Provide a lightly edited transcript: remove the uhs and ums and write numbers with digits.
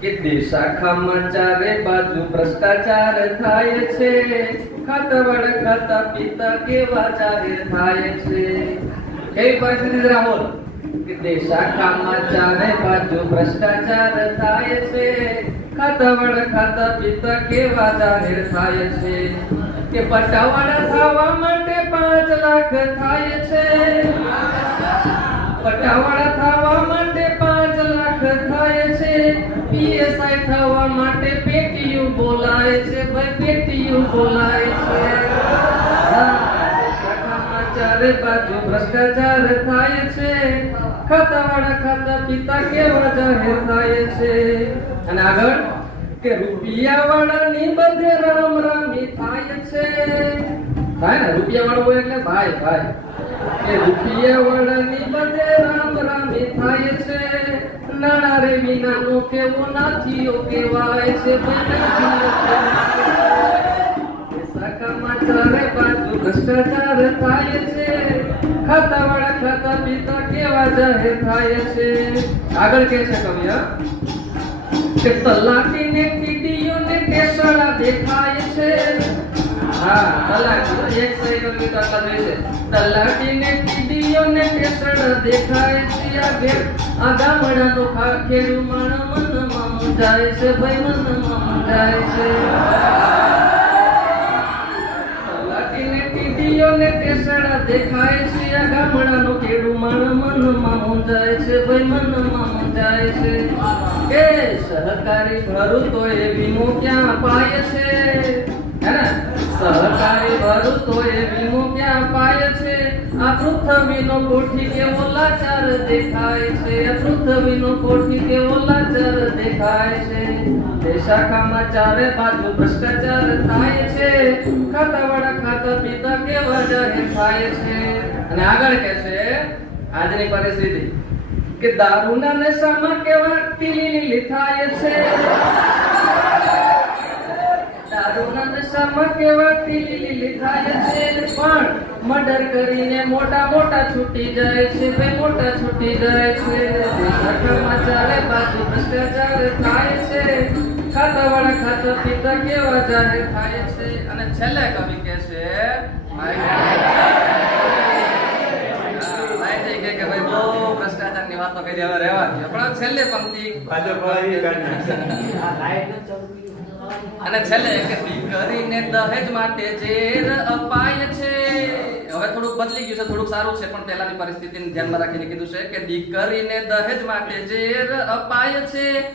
કે દેશાખામાં ચારે બાજુ ભ્રષ્ટાચાર થાય છે, ખાતવડ ખાતા પિતા કેવા જાહેર થાય છે. કેવી પરિસ્થિતિ છે રાહુલ? કે દેશાખામાં ચારે બાજુ ભ્રષ્ટાચાર થાય છે, ખાતવડ ખાતા પિતા કેવા જાહેર થાય છે. કે પટાવાળા થવા માટે 5 લાખ થાય છે, પટાવાળા થવા માટે 5 લાખ થાય છે. પીએસઆઈ થવા માટે પેટીયું બોલાય છે, ભાઈ પેટીયું બોલાય છે. શાખામાં ચારે બાજુ ભ્રષ્ટાચાર થાય છે, ખાતાવાળા ખાતા પિતા કેવા જાહેર થાય છે. અને આગળ કે રૂપિયાવાળાની બધે રામ રામી થાય છે. થાય ને રૂપિયાવાળો હોય એટલે ભાઈ ભાઈ. કે રૂપિયાવાળાની બધે રામ રામી થાય છે, નાણા રે વિનાનો કેવો નાથીઓ કહેવાય છે. શાખામાં ચારે બાજુ ભ્રષ્ટાચાર થાય છે, ખાતાવાળા ખાતા પિતા કેવા જાહેર થાય છે. આગળ કે છે કવિ કે તલાટીને ટીડીઓને ટેસડા દેખાય છે. હા તલાટી એક સહી કરી તો આટલા જોઈશે. તલાટીને ટીડીઓને ટેસડા દેખાય છે. આ ગામડાનો ખેડૂ માણ મનમાં મુંજાય છે, ભાઈ મનમાં મુંજાય છે. તલાટીને ટીડીઓને ટેસડા દેખાય છે. આ ગામડાનો ખેડૂ માણ મનમાં મુંજાય છે, ભાઈ મનમાં મુંજાય છે. કે સહકારી ભરૂતોએ વીમો ક્યાં પાય છે? હે ને સહકારી ભરૂતોએ વીમો ક્યાં પાય છે? આ પૃથ્વીનો કોઠી કેવો લાચાર દેખાય છે, આ પૃથ્વીનો કોઠી કેવો લાચાર દેખાય છે. તે શાખામાં ચારે બાજુ ભ્રષ્ટાચાર થાય છે, ખાતાવાળા ખાતા પિતા કેવા જાહેર થાય છે. અને આગળ કે છે આજની પરિસ્થિતિ કે દારૂના નશામાં કેવા ટીલી થાય છે. દારૂના નશામાં કેવા ટીલી થાય છે, પણ મર્ડર કરીને મોટા મોટા છૂટી જાય છે, બે મોટા છૂટી જાય છે. શાખામાં ચારે બાજુ ભ્રષ્ટાચાર થાય છે, ખાતાવાળા ખાતા પિતા કેવા જાહેર થાય છે. અને છેલ્લે કવિ કે છે વાતો કરી હવે રહેવા દે. પણ છેલ્લે પંક્તિ અને છેલ્લે કે દીકરીને દહેજ માટે ઝેર અપાય છે. હવે થોડુંક બદલી ગયું છે, થોડુંક સારું છે, પણ પહેલાની પરિસ્થિતિને ધ્યાનમાં રાખીને કીધું છે કે દીકરીને દહેજ માટે ઝેર અપાય છે.